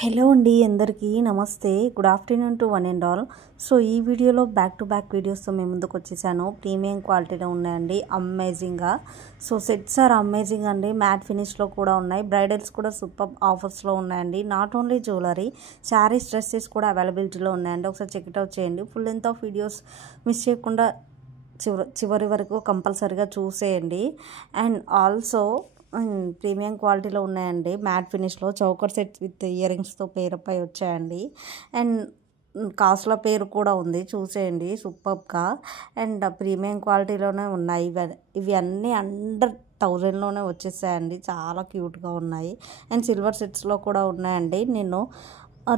Hello అండి అందరికీ నమస్తే. Good afternoon to one and all. So ఈ వీడియోలో బ్యాక్ టు బ్యాక్ వీడియోస్తో మేము ముందుకు వచ్చేసాను. ప్రీమియం క్వాలిటీలో ఉన్నాయండి, అమేజింగ్గా. సో సెట్స్ ఆర్ అమేజింగ్ అండి, మ్యాట్ ఫినిష్లో కూడా ఉన్నాయి. బ్రైడల్స్ కూడా సూపర్ ఆఫర్స్లో ఉన్నాయండి. Not only jewellery, saris, dresses కూడా అవైలబిలిటీలో ఉన్నాయండి. ఒకసారి చెక్ అవుట్ చేయండి. Full length of videos miss చేయకుండా చివరి వరకు కంపల్సరీగా చూసేయండి. అండ్ ఆల్సో ప్రీమియం క్వాలిటీలో ఉన్నాయండి, మ్యాట్ ఫినిష్లో చౌకర్ సెట్ విత్ ఇయర్ రింగ్స్తో పేరుపై వచ్చాయండి. అండ్ కాస్ట్ల పేరు కూడా ఉంది, చూసేయండి సూపర్గా. అండ్ ప్రీమియం క్వాలిటీలోనే ఉన్నాయి. ఇవి అన్నీ అండర్ 1000లోనే వచ్చేసాయండి, చాలా క్యూట్గా ఉన్నాయి. అండ్ సిల్వర్ సెట్స్లో కూడా ఉన్నాయండి. నేను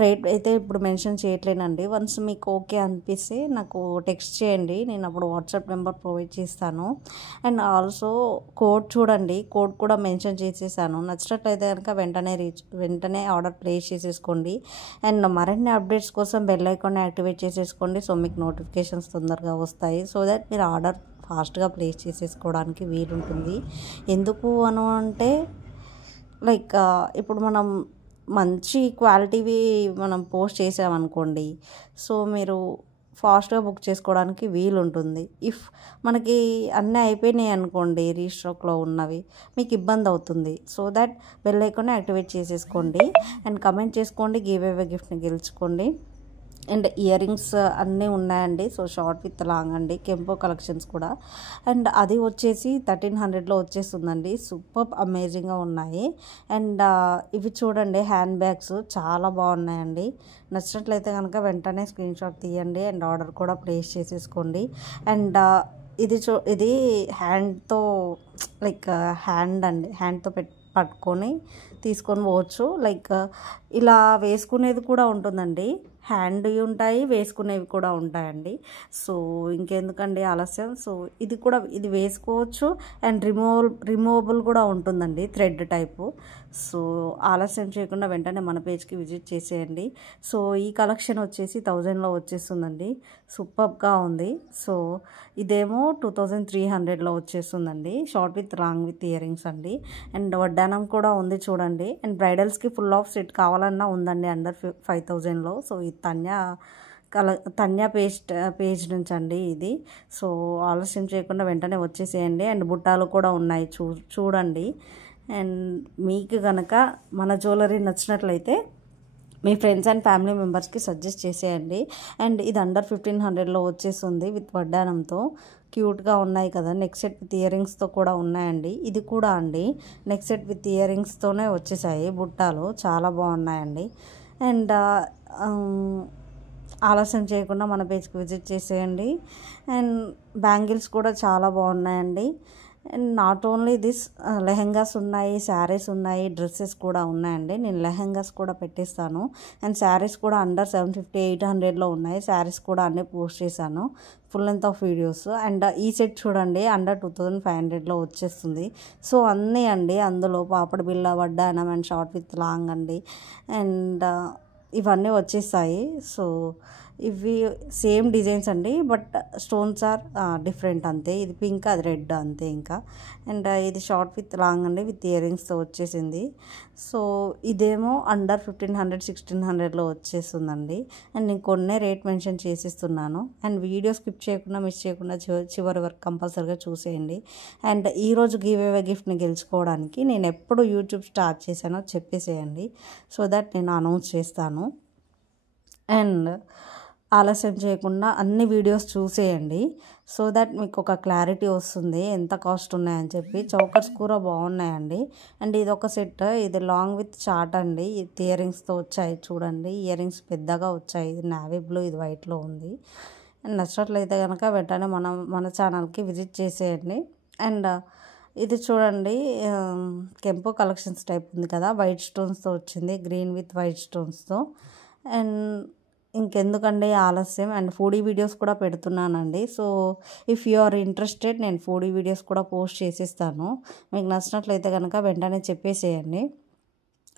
రేట్ అయితే ఇప్పుడు మెన్షన్ చేయట్లేనండి. వన్స్ మీకు ఓకే అనిపిస్తే నాకు టెక్స్ట్ చేయండి, నేను అప్పుడు వాట్సాప్ నెంబర్ ప్రొవైడ్ చేస్తాను. అండ్ ఆల్సో కోడ్ చూడండి, కోడ్ కూడా మెన్షన్ చేసేసాను. నచ్చినట్లయితే కనుక వెంటనే ఆర్డర్ ప్లేస్ చేసేసుకోండి. అండ్ మరిన్ని అప్డేట్స్ కోసం బెల్ ఐకాన్ యాక్టివేట్ చేసేసుకోండి. సో మీకు నోటిఫికేషన్స్ తొందరగా వస్తాయి, సో దట్ మీరు ఆర్డర్ ఫాస్ట్గా ప్లేస్ చేసేసుకోవడానికి వీలుంటుంది. ఎందుకు అంటే లైక్ ఇప్పుడు మనం మంచి క్వాలిటీవి మనం పోస్ట్ చేసామనుకోండి, సో మీరు ఫాస్ట్గా బుక్ చేసుకోవడానికి వీలుంటుంది. ఇఫ్ మనకి అన్నీ అయిపోయినాయి అనుకోండి, రీస్టాక్లో ఉన్నవి, మీకు ఇబ్బంది అవుతుంది. So that bell icon activate చేసేసుకోండి. అండ్ కమెంట్ చేసుకోండి, గివ్ అవే గిఫ్ట్ని గెలుచుకోండి. అండ్ ఇయర్ రింగ్స్ అన్నీ ఉన్నాయండి. సో షార్ట్ విత్ లాంగ్ అండి, కెంపో కలెక్షన్స్ కూడా. అండ్ అది వచ్చేసి 1300లో వచ్చేస్తుందండి. సూపర్ అమేజింగ్గా ఉన్నాయి. అండ్ ఇవి చూడండి, హ్యాండ్ బ్యాగ్స్ చాలా బాగున్నాయండి. నచ్చినట్లయితే కనుక వెంటనే స్క్రీన్ షాట్ తీయండి అండ్ ఆర్డర్ కూడా ప్లేస్ చేసేసుకోండి. అండ్ ఇది హ్యాండ్తో లైక్ హ్యాండ్ అండి, హ్యాండ్తో పట్టుకొని తీసుకొని పోవచ్చు. లైక్ ఇలా వేసుకునేది కూడా ఉంటుందండి, హ్యాండ్వి ఉంటాయి, వేసుకునేవి కూడా ఉంటాయండి. సో ఇంకెందుకండి ఆలస్యం. సో ఇది వేసుకోవచ్చు. అండ్ రిమూవబుల్ కూడా ఉంటుందండి, థ్రెడ్ టైపు. సో ఆలస్యం చేయకుండా వెంటనే మన పేజ్కి విజిట్ చేసేయండి. సో ఈ కలెక్షన్ వచ్చేసి 1000లో వచ్చేస్తుందండి, సూపర్గా ఉంది. సో ఇదేమో 2300లో వచ్చేస్తుందండి, short with long with ear rings అండి. అండ్ వడ్డానం కూడా ఉంది చూడండి. అండ్ బ్రైడల్స్కి ఫుల్ ఆఫ్ సెట్ కావాలన్నా ఉందండి అండర్ 5000లో. సో ఈ తన్య పేజ్ నుంచి అండి ఇది. సో ఆలస్యం చేయకుండా వెంటనే వచ్చేసేయండి. అండ్ బుట్టాలు కూడా ఉన్నాయి, చూడండి. అండ్ మీకు కనుక మన జ్యువెలరీ నచ్చినట్లయితే మీ ఫ్రెండ్స్ అండ్ ఫ్యామిలీ మెంబర్స్కి సజెస్ట్ చేసేయండి. అండ్ ఇది అండర్ 1500లో వచ్చేస్తుంది విత్ వడ్డానంతో. క్యూట్గా ఉన్నాయి కదా. నెక్ సెట్ విత్ ఇయర్ రింగ్స్తో కూడా ఉన్నాయండి. ఇది కూడా అండి నెక్ సెట్ విత్ ఇయర్ రింగ్స్తోనే వచ్చేసాయి బుట్టాలు, చాలా బాగున్నాయండి. అండ్ ఆలస్యం చేయకుండా మన పేజ్కి విజిట్ చేసేయండి. అండ్ బ్యాంగిల్స్ కూడా చాలా బాగున్నాయండి. And not only this, lehengas ఉన్నాయి, శారీస్ ఉన్నాయి, డ్రెస్సెస్ కూడా ఉన్నాయండి. నేను లెహెంగాస్ కూడా పెట్టేస్తాను. అండ్ శారీస్ కూడా అండర్ 750, 800లో ఉన్నాయి. శారీస్ కూడా అన్నీ పోస్ట్ చేశాను, full length of videos. And ఈ సెట్ చూడండి, అండర్ 2500లో వచ్చేస్తుంది. సో అన్నీ అండి, అందులో పాపడి బిళ్ళ, వడ్డానం అండ్ షార్ట్ విత్ లాంగ్ అండి. అండ్ ఇవన్నీ వచ్చేస్తాయి. సో ఇవి సేమ్ డిజైన్స్ అండి, బట్ స్టోన్స్ ఆర్ డిఫరెంట్ అంతే. ఇది పింక్, అది రెడ్ అంతే ఇంకా. అండ్ ఇది షార్ట్ విత్ లాంగ్ అండి, విత్ ఇయర్ రింగ్స్తో వచ్చేసింది. సో ఇదేమో అండర్ 1500, 1600లో వచ్చేస్తుందండి. అండ్ నేను కొన్నే రేట్ మెన్షన్ చేసిస్తున్నాను. అండ్ వీడియో స్కిప్ చేయకుండా, మిస్ చేయకుండా చివరి వరకు కంపల్సరీగా చూసేయండి. అండ్ ఈరోజు గివ్ అవే గిఫ్ట్ని గెలుచుకోవడానికి నేను ఎప్పుడు యూట్యూబ్ స్టార్ట్ చేశానో చెప్పేసేయండి, సో దట్ నేను అనౌన్స్ చేస్తాను. అండ్ ఆలస్యం చేయకుండా అన్ని వీడియోస్ చూసేయండి, సో దట్ మీకు ఒక క్లారిటీ వస్తుంది ఎంత కాస్ట్ ఉన్నాయని చెప్పి. చౌకర్స్ కూడా బాగున్నాయండి. అండ్ ఇది ఒక సెట్, ఇది లాంగ్ విత్ చార్ట్ అండి, ఇది ఇయర్ రింగ్స్తో వచ్చాయి చూడండి. ఇయర్ రింగ్స్ పెద్దగా వచ్చాయి, ఇది నావీ బ్లూ, ఇది వైట్లో ఉంది. అండ్ నచ్చినట్లయితే కనుక వెంటనే మన ఛానల్కి విజిట్ చేసేయండి. అండ్ ఇది చూడండి, కెంపో కలెక్షన్స్ టైప్ ఉంది కదా, వైట్ స్టోన్స్తో వచ్చింది, గ్రీన్ విత్ వైట్ స్టోన్స్తో. అండ్ ఇంకెందుకండి ఆలస్యం. అండ్ ఫుడీ వీడియోస్ కూడా పెడుతున్నానండి. So if you are interested, నేను ఫుడీ వీడియోస్ కూడా పోస్ట్ చేసేస్తాను. మీకు నచ్చినట్లయితే కనుక వెంటనే చెప్పేసేయండి.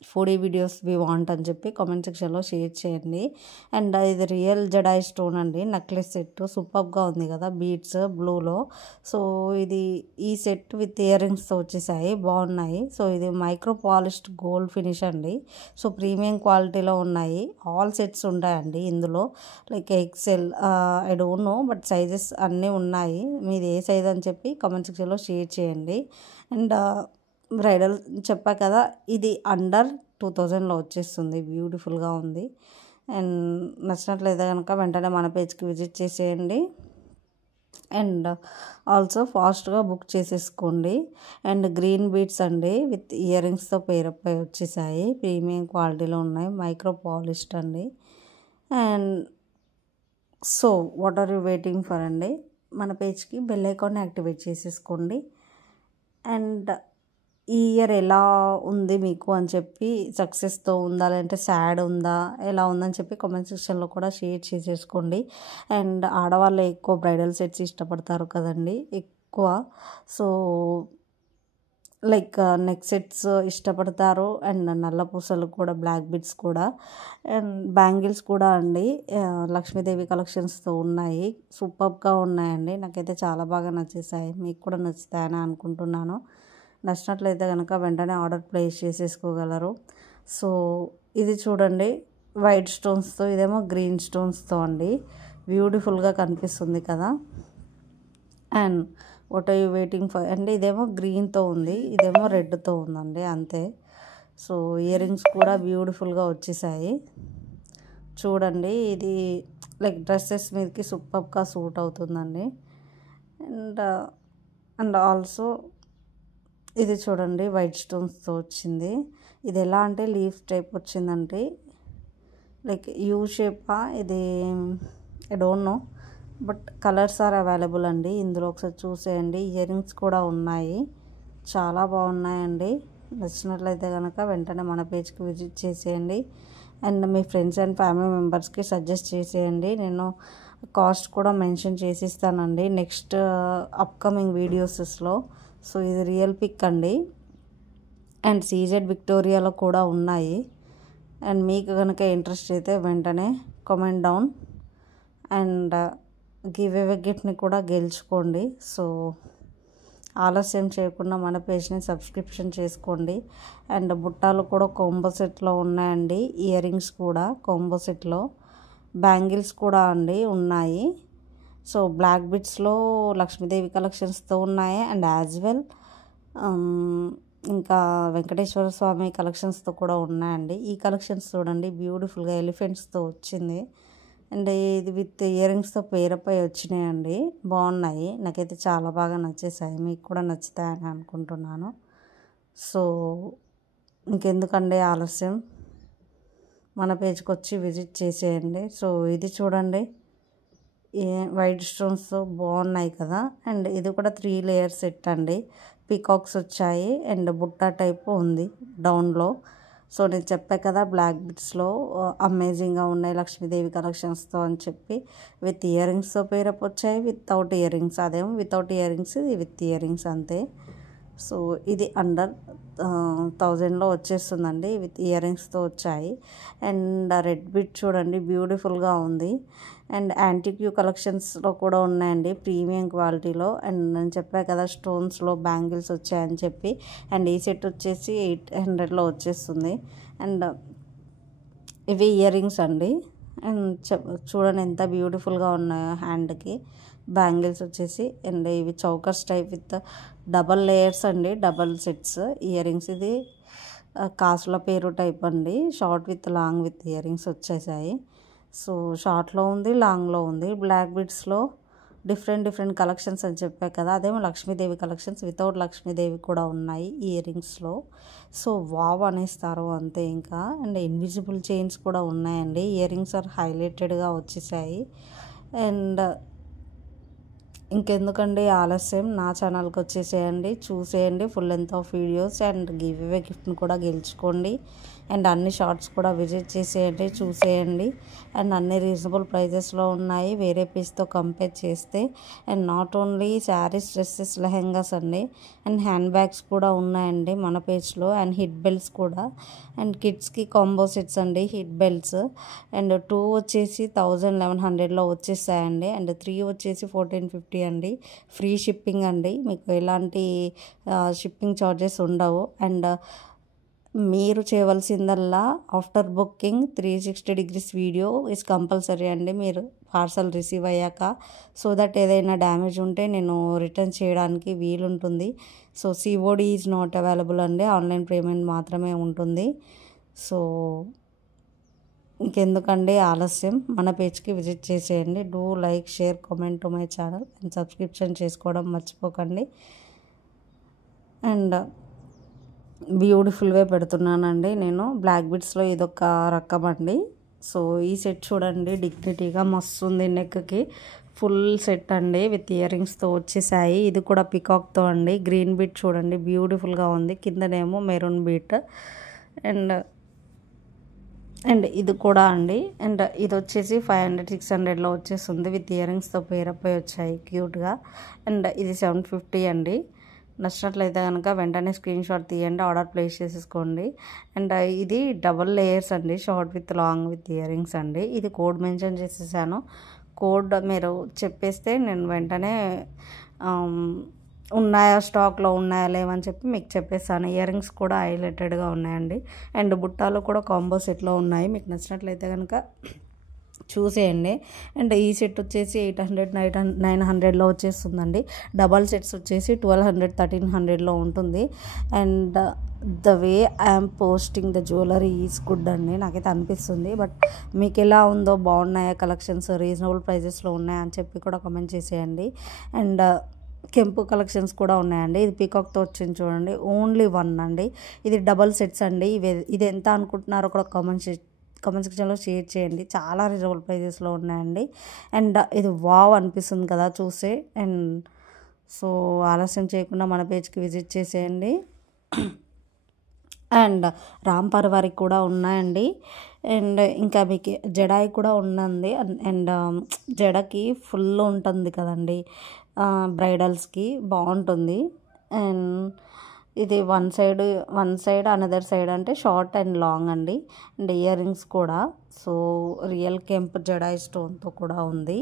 ఫుడీ వీడియోస్ వి వాంట్ అని చెప్పి కామెంట్ సెక్షన్లో షేర్ చేయండి. అండ్ ఇది రియల్ జడాయి స్టోన్ అండి, నెక్లెస్ సెట్ సూపర్గా ఉంది కదా, బీడ్స్ బ్లూలో. సో ఇది ఈ సెట్ విత్ ఇయర్ రింగ్స్తో వచ్చేసాయి, బాగున్నాయి. సో ఇది మైక్రో పాలిష్డ్ గోల్డ్ ఫినిష్ అండి. సో ప్రీమియం క్వాలిటీలో ఉన్నాయి. ఆల్ సెట్స్ ఉంటాయండి ఇందులో, like excel, I don't know but sizes అన్నీ ఉన్నాయి. మీది ఏ సైజ్ అని చెప్పి కామెంట్ సెక్షన్లో షేర్ చేయండి. అండ్ బ్రైడల్ చెప్పా కదా, ఇది అండర్ 2000లో వచ్చేస్తుంది. బ్యూటిఫుల్గా ఉంది. అండ్ నచ్చినట్లయితే కనుక వెంటనే మన పేజ్కి విజిట్ చేసేయండి. అండ్ ఆల్సో ఫాస్ట్గా బుక్ చేసేసుకోండి. అండ్ గ్రీన్ బీడ్స్ అండి విత్ ఇయర్ రింగ్స్తో పేరప్ అయి వచ్చేసాయి, ప్రీమియం క్వాలిటీలో ఉన్నాయి, మైక్రో పాలిష్డ్ అండి. And so what are you waiting for అండి, మన పేజ్కి బెల్ ఐకాన్ని యాక్టివేట్ చేసేసుకోండి. అండ్ ఈ ఇయర్ ఎలా ఉంది మీకు అని చెప్పి, సక్సెస్తో ఉందా లేదంటే సాడ్ ఉందా, ఎలా ఉందని చెప్పి కామెంట్ సెక్షన్లో కూడా షేర్ చేసేసుకోండి. అండ్ ఆడవాళ్ళు ఎక్కువ బ్రైడల్ సెట్స్ ఇష్టపడతారు కదండి ఎక్కువ. సో లైక్ నెక్ సెట్స్ ఇష్టపడతారు. అండ్ నల్ల పూసలు కూడా, బ్లాక్ బిడ్స్ కూడా, అండ్ బ్యాంగిల్స్ కూడా అండి లక్ష్మీదేవి కలెక్షన్స్తో ఉన్నాయి. సూపర్గా ఉన్నాయండి, నాకైతే చాలా బాగా నచ్చేసాయి. మీకు కూడా నచ్చుతాయని అనుకుంటున్నాను. నచ్చినట్లయితే కనుక వెంటనే ఆర్డర్ ప్లేస్ చేసేసుకోగలరు. సో ఇది చూడండి, వైట్ స్టోన్స్తో, ఇదేమో గ్రీన్ స్టోన్స్తో అండి, బ్యూటిఫుల్గా కనిపిస్తుంది కదా. And what are you waiting for అంటే, ఇదేమో గ్రీన్తో ఉంది, ఇదేమో రెడ్తో ఉందండి, అంతే. సో ఇయర్ రింగ్స్ కూడా బ్యూటిఫుల్గా వచ్చేసాయి చూడండి. ఇది లైక్ డ్రెస్సెస్ మీదకి సూపర్గా సూట్ అవుతుందండి. అండ్ ఆల్సో ఇది చూడండి, వైట్ స్టోన్స్తో వచ్చింది. ఇది ఎలా అంటే లీఫ్ టైప్ వచ్చిందండి, లైక్ యూ షేపా ఇది, I don't know but colours are available అండి ఇందులో. ఒకసారి చూసేయండి. ఇయర్ రింగ్స్ కూడా ఉన్నాయి, చాలా బాగున్నాయండి. నచ్చినట్లయితే కనుక వెంటనే మన పేజ్కి విజిట్ చేసేయండి. అండ్ మీ ఫ్రెండ్స్ అండ్ ఫ్యామిలీ మెంబర్స్కి సజెస్ట్ చేసేయండి. నేను కాస్ట్ కూడా మెన్షన్ చేసిస్తానండి నెక్స్ట్ అప్కమింగ్ వీడియోస్లో. సో ఇది రియల్ పిక్ అండి. అండ్ సీజెడ్ విక్టోరియాలో కూడా ఉన్నాయి. అండ్ మీకు కనుక ఇంట్రెస్ట్ అయితే వెంటనే comment down and give away గిఫ్ట్ని కూడా గెలుచుకోండి. సో ఆలస్యం చేయకుండా మన పేజ్ని సబ్స్క్రిప్షన్ చేసుకోండి. అండ్ బుట్టాలు కూడా కాంబో సెట్లో ఉన్నాయండి, ఇయర్ రింగ్స్ కూడా కాంబో సెట్లో, బ్యాంగిల్స్ కూడా అండి ఉన్నాయి. సో బ్లాక్ బిట్స్లో లక్ష్మీదేవి కలెక్షన్స్తో ఉన్నాయి. అండ్ యాజ్ వెల్ ఇంకా వెంకటేశ్వర స్వామి కలెక్షన్స్తో కూడా ఉన్నాయండి. ఈ కలెక్షన్స్ చూడండి, బ్యూటిఫుల్గా ఎలిఫెంట్స్తో వచ్చింది. అండ్ ఇది విత్ ఇయర్ రింగ్స్తో పేరప్ అయి వచ్చినాయండి, బాగున్నాయి. నాకైతే చాలా బాగా నచ్చేసాయి, మీకు కూడా నచ్చుతాయని అనుకుంటున్నాను. సో ఇంకెందుకండి ఆలస్యం, మన పేజ్కి వచ్చి విజిట్ చేసేయండి. సో ఇది చూడండి, వైట్ స్టోన్స్తో బాగున్నాయి కదా. అండ్ ఇది కూడా 3 లేయర్ సెట్ అండి, పీకాక్స్ వచ్చాయి అండ్ బుట్ట టైప్ ఉంది డౌన్లో. సో నేను చెప్పా కదా, బ్లాక్ బిట్స్లో అమేజింగ్గా ఉన్నాయి లక్ష్మీదేవి కలెక్షన్స్తో అని చెప్పి. విత్ ఇయర్ రింగ్స్తో పేరప్ వచ్చాయి, వితౌట్ ఇయర్ రింగ్స్, అదేమో వితౌట్ ఇయర్ రింగ్స్, ఇది విత్ ఇయర్ రింగ్స్ అంతే. సో ఇది అండర్ 1000లో వచ్చేస్తుందండి, విత్ ఇయర్ రింగ్స్తో వచ్చాయి. అండ్ రెడ్ బిట్ చూడండి, బ్యూటిఫుల్గా ఉంది. అండ్ యాంటిక్యూ కలెక్షన్స్లో కూడా ఉన్నాయండి, ప్రీమియం క్వాలిటీలో. అండ్ నేను చెప్పా కదా స్టోన్స్లో బ్యాంగిల్స్ వచ్చాయని చెప్పి. అండ్ ఈ సెట్ వచ్చేసి 800లో వచ్చేస్తుంది. అండ్ ఇవి ఇయర్ రింగ్స్ అండి. అండ్ చూడండి ఎంత బ్యూటిఫుల్గా ఉన్నాయో హ్యాండ్కి. బ్యాంగిల్స్ వచ్చేసి అండ్ ఇవి chokers type with double layers అండి, డబల్ సెట్స్ ఇయర్ రింగ్స్. ఇది కాసుల పేరు టైప్ అండి, short with long with ear rings వచ్చేసాయి. సో షార్ట్లో ఉంది, లాంగ్లో ఉంది. బ్లాక్ బిట్స్లో డిఫరెంట్ కలెక్షన్స్ అని చెప్పాయి కదా, అదేమో లక్ష్మీదేవి కలెక్షన్స్, వితౌట్ లక్ష్మీదేవి కూడా ఉన్నాయి ఇయర్ రింగ్స్లో. సో వావ్ అనేస్తారు అంతే ఇంకా. అండ్ ఇన్విజిబుల్ చైన్స్ కూడా ఉన్నాయండి, ఇయర్ రింగ్స్ ఆర్ హైలైటెడ్గా వచ్చేసాయి. అండ్ ఇంకెందుకండి ఆలస్యం, నా ఛానల్కి వచ్చేసేయండి, చూసేయండి full length of videos. And give away గిఫ్ట్ని కూడా గెలుచుకోండి. అండ్ అన్ని షార్ట్స్ కూడా విజిట్ చేసేయండి, చూసేయండి. అండ్ అన్ని రీజనబుల్ ప్రైజెస్లో ఉన్నాయి వేరే పీస్తో కంపేర్ చేస్తే. And not only sarees, dresses, lehengas అండి, అండ్ హ్యాండ్ బ్యాగ్స్ కూడా ఉన్నాయండి మన పేజ్లో. అండ్ హిట్ బెల్ట్స్ కూడా, అండ్ కిడ్స్కి కాంబో సెట్స్ అండి హిట్ బెల్ట్స్. అండ్ 2 వచ్చేసి 1100లో వచ్చేసాయండి. అండ్ 3 వచ్చేసి 1450 అండి. ఫ్రీ షిప్పింగ్ అండి, మీకు ఎలాంటి షిప్పింగ్ ఛార్జెస్ ఉండవు. అండ్ మీరు చేయవలసిందల్లా after booking 360 degrees video is compulsory అండి మీరు పార్సల్ రిసీవ్ అయ్యాక. సో దట్ ఏదైనా డ్యామేజ్ ఉంటే నేను రిటర్న్ చేయడానికి వీలుంటుంది. So COD is not available అండి, ఆన్లైన్ పేమెంట్ మాత్రమే ఉంటుంది. సో ఇంకెందుకండి ఆలస్యం, మన పేజ్కి విజిట్ చేసేయండి. Do like, share, comment to my channel and subscription చేసుకోవడం మర్చిపోకండి. అండ్ బ్యూటిఫుల్గా పెడుతున్నానండి నేను. బ్లాక్ బిట్స్లో ఇదొక రకం అండి. సో ఈ సెట్ చూడండి, డిగ్నిటీగా మస్తు ఉంది, నెక్కి ఫుల్ సెట్ అండి విత్ ఇయర్ రింగ్స్తో వచ్చేసాయి. ఇది కూడా పికాక్తో అండి. గ్రీన్ బీట్ చూడండి బ్యూటిఫుల్గా ఉంది, కిందనేమో మెరూన్ బీట్. అండ్ ఇది కూడా అండి. అండ్ ఇది వచ్చేసి 500-600లో వచ్చేస్తుంది విత్ ఇయర్ రింగ్స్తో పేరపై వచ్చాయి క్యూట్గా. అండ్ ఇది 750 అండి. నచ్చినట్లయితే కనుక వెంటనే స్క్రీన్ షాట్ తీయండి, ఆర్డర్ ప్లేస్ చేసేసుకోండి. అండ్ ఇది డబల్ లేయర్స్ అండి, short with long with ear rings అండి. ఇది కోడ్ మెన్షన్ చేసేసాను, కోడ్ మీరు చెప్పేస్తే నేను వెంటనే ఉన్నాయా, స్టాక్లో ఉన్నాయా లేవని చెప్పి మీకు చెప్పేస్తాను. ఇయర్ రింగ్స్ కూడా హైలైటెడ్గా ఉన్నాయండి. అండ్ బుట్టాలు కూడా కాంబో సెట్లో ఉన్నాయి, మీకు నచ్చినట్లయితే కనుక చూసేయండి. అండ్ ఈ సెట్ వచ్చేసి 800-900లో వచ్చేస్తుందండి. డబల్ సెట్స్ వచ్చేసి 1200-1300లో ఉంటుంది. And the way I'm posting the jewellery is good అండి, నాకైతే అనిపిస్తుంది. బట్ మీకు ఎలా ఉందో, బాగున్నాయా కలెక్షన్స్, రీజనబుల్ ప్రైజెస్లో ఉన్నాయా అని చెప్పి కూడా కామెంట్ చేసేయండి. అండ్ కెంపు కలెక్షన్స్ కూడా ఉన్నాయండి. ఇది పీకాక్తో వచ్చింది చూడండి, ఓన్లీ 1 అండి. ఇది డబల్ సెట్స్ అండి. ఇది ఎంత అనుకుంటున్నారో కూడా కామెంట్ సెక్షన్లో షేర్ చేయండి. చాలా రీజనబుల్ ప్రైజెస్లో ఉన్నాయండి. అండ్ ఇది వావ్ అనిపిస్తుంది కదా చూస్తే. అండ్ సో ఆలస్యం చేయకుండా మన పేజ్కి విజిట్ చేసేయండి. అండ్ రామ్ పర్వారికి కూడా ఉన్నాయండి. అండ్ ఇంకా మీకు జడాయి కూడా ఉన్నది. అండ్ జడకి ఫుల్ ఉంటుంది కదండి బ్రైడల్స్కి, బాగుంటుంది. అండ్ ఇది వన్ సైడ్ అనదర్ సైడ్ అంటే షార్ట్ అండ్ లాంగ్ అండి. అండ్ ఇయర్ రింగ్స్ కూడా సో రియల్ కెంప్ జడాయి స్టోన్తో కూడా ఉంది.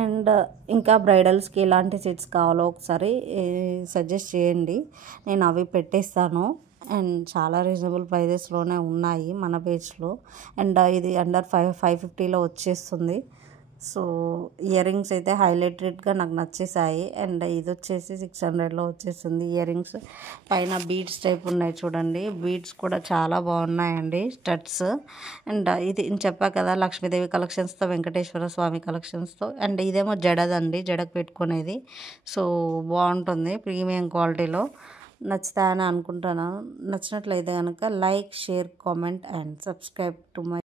అండ్ ఇంకా బ్రైడల్స్కి ఎలాంటి సెట్స్ కావాలో ఒకసారి సజెస్ట్ చేయండి, నేను అవి పెట్టేస్తాను. అండ్ చాలా రీజనబుల్ ప్రైజెస్లోనే ఉన్నాయి మన పేజ్లో. అండ్ ఇది అండర్ 550లో వచ్చేస్తుంది. సో ఇయర్ రింగ్స్ అయితే హైలైటెడ్గా నాకు నచ్చేసాయి. అండ్ ఇది వచ్చేసి 600లో వచ్చేస్తుంది. ఇయర్ రింగ్స్ పైన బీడ్స్ టైప్ ఉన్నాయి చూడండి, బీడ్స్ కూడా చాలా బాగున్నాయండి, స్టడ్స్. అండ్ ఇది చెప్పా కదా లక్ష్మీదేవి కలెక్షన్స్తో, వెంకటేశ్వర స్వామి కలెక్షన్స్తో. అండ్ ఇదేమో జడదండి, జడకు పెట్టుకునేది. సో బాగుంటుంది, ప్రీమియం క్వాలిటీలో. నచ్చుతాయని అనుకుంటున్నాను. నచ్చినట్లయితే కనుక like, share, comment and subscribe to my